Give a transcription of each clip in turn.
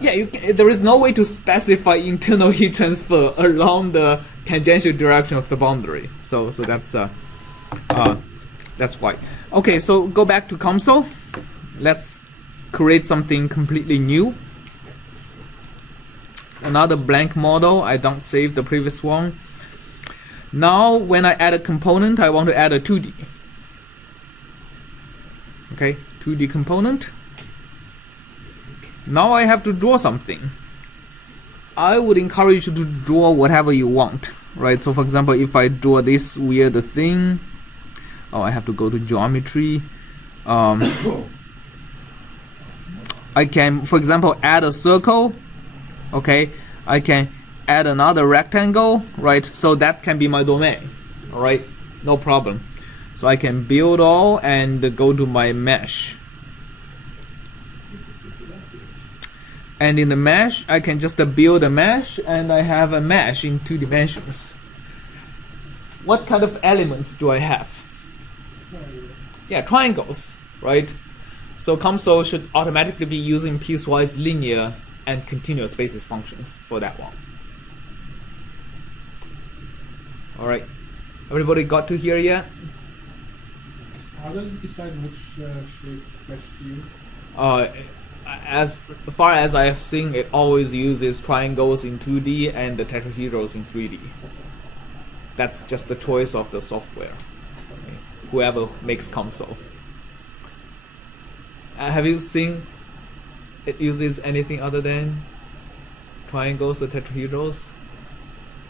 Yeah, there is no way to specify internal heat transfer along the tangential direction of the boundary. So that's why. Okay, so go back to COMSOL. Let's create something completely new. Another blank model. I don't save the previous one. Now, when I add a component, I want to add a 2D. Okay, 2D component. Now I have to draw something. I would encourage you to draw whatever you want, right? So for example, if I draw this weird thing, oh, I have to go to geometry. I can, for example, add a circle. Okay, I can add another rectangle, right? So that can be my domain, all right? No problem. So I can build all and go to my mesh. And in the mesh, I can just build a mesh, and I have a mesh in 2 dimensions. What kind of elements do I have? Yeah, triangles, right? So COMSOL should automatically be using piecewise linear and continuous basis functions for that one. All right, everybody got to here yet? How does it decide which shape mesh to use? As far as I have seen, it always uses triangles in 2D and the tetrahedrals in 3D. That's just the choice of the software. Okay. Whoever makes COMSOL. Have you seen it uses anything other than triangles or tetrahedrals?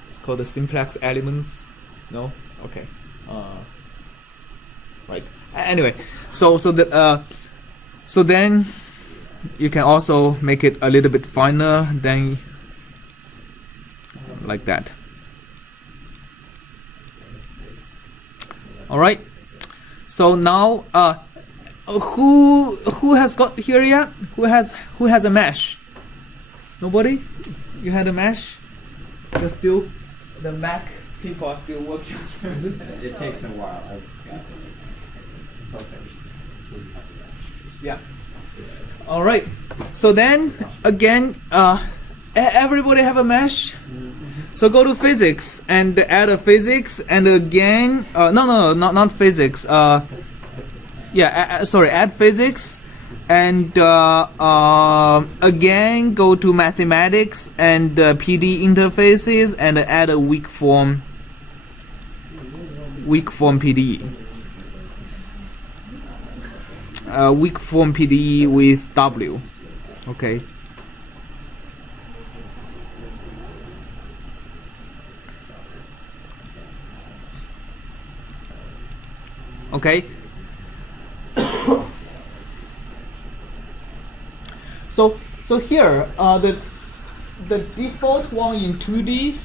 It's called the simplex elements. No? Okay. Right. Anyway, so then you can also make it a little bit finer than like that. All right. So now, who has got here yet? Who has a mesh? Nobody? You had a mesh? There's still the Mac people are still working. It takes a while. Yeah. All right. So then again, everybody have a mesh. So go to physics and add a physics, and again, no, not physics. Sorry, add physics, and again go to mathematics and PD interfaces and add a weak form PDE. Weak form PDE with W. Okay. Okay. So here, the default one in 2D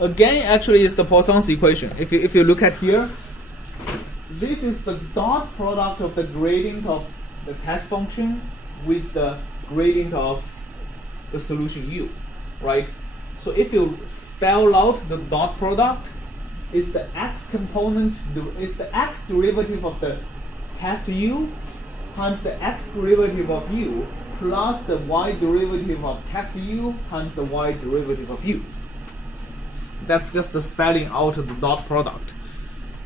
again actually is the Poisson's equation. If you look at here, this is the dot product of the gradient of the test function with the gradient of the solution u, right? So if you spell out the dot product, it's the x component, it's the x derivative of the test u times the x derivative of u plus the y derivative of test u times the y derivative of u. That's just the spelling out of the dot product,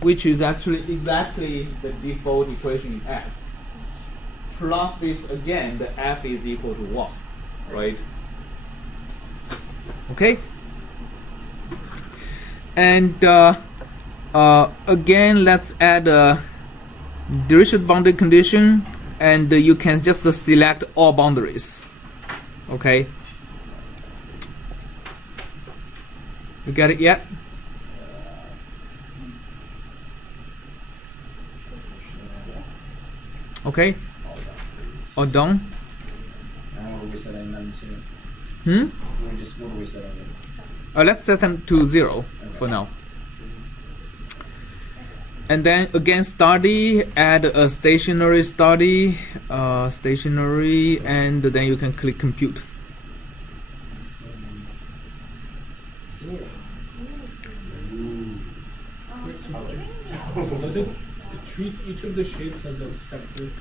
which is actually exactly the default equation in F. Plus this again, the F is equal to 1, right? Okay? And again, let's add a Dirichlet boundary condition, and you can just select all boundaries. Okay? You get it yet? Okay? All done? And what are we setting them to? What are we setting them? Let's set them to 0 for now. And then again, study, add a stationary study, stationary, and then you can click compute. So does it treat each of the shapes as a separate?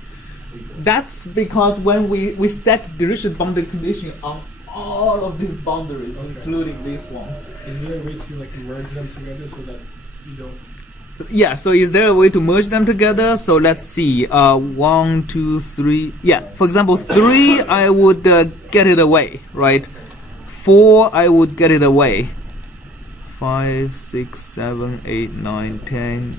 That's because when we set dirichlet boundary condition on all of these boundaries, Okay. including these ones. Is there a way to like merge them together so that you don't? Yeah, so is there a way to merge them together? So let's see. 1, 2, 3. Yeah, for example, 3, I would get it away, right? 4, I would get it away. 5, 6, 7, 8, 9, 10,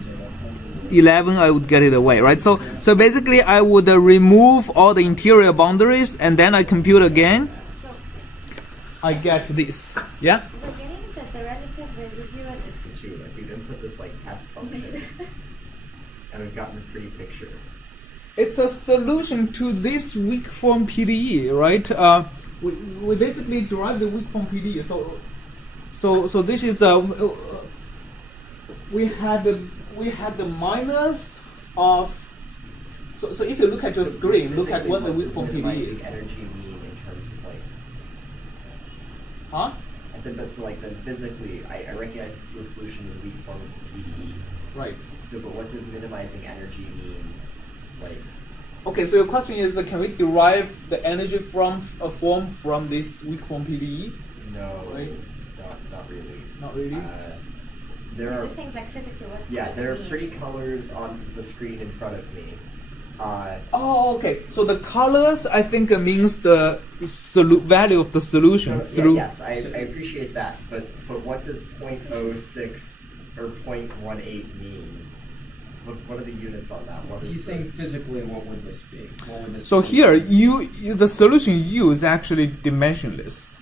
11, I would get it away, right? So basically, I would remove all the interior boundaries, and then I compute again. So I get this. Yeah. we're getting that the relative residual is Too. Like we've input this like test function, and we've gotten a pretty picture. It's a solution to this weak form PDE, right? We basically derive the weak form PDE. So this is we had the minus of. So if you look at your So screen, look at physically, what the weak does form PDE minimizing is. energy mean in terms of like? Huh? I said, but so like then physically, I recognize it's the solution to the weak form of PDE. Right. So, but what does minimizing energy mean? Like, Okay. So your question is, can we derive the energy from a form from this weak form PDE? no, Right. not really. Not really. There I are, was just saying like physically what yeah, does there are it mean? pretty colors on the screen in front of me. Oh, okay. So the colors, I think, means the value of the solution Yeah, through. yes, I appreciate that, but what does 0.06 or 0.18 mean? What are the units on that? What is He's the- saying physically, what would this be? What would this So be? here, the solution U is actually dimensionless,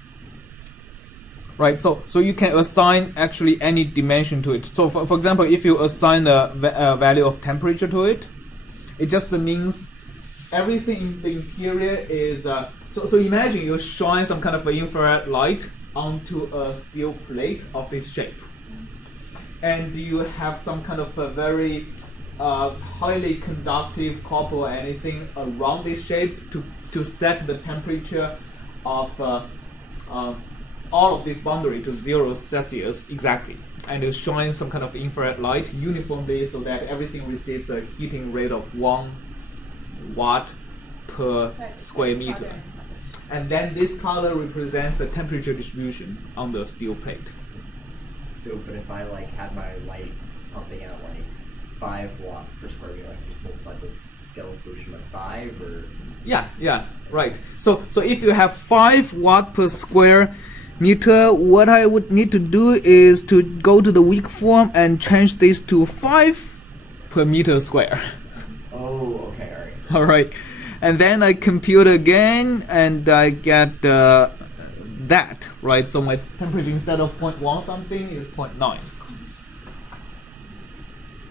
right? So you can assign actually any dimension to it. So for example, if you assign a value of temperature to it, it just means everything in the interior is. So imagine you're showing some kind of infrared light onto a steel plate of this shape, and you have some kind of a very highly conductive copper or anything around this shape to set the temperature of all of this boundary to 0 Celsius exactly, and you're showing some kind of infrared light uniformly so that everything receives a heating rate of 1 watt per So it's square less meter. hotter. And then this color represents the temperature distribution on the steel plate. So, but if I like had my light pumping out like 5 watts per square meter, I can just multiply this scale solution by 5, or Yeah, right. So if you have 5 watt per square meter, what I would need to do is to go to the weak form and change this to 5 per meter square. oh, okay, all right. All right, and then I compute again, and I get that, right? So my temperature instead of 0.1 something is 0.9.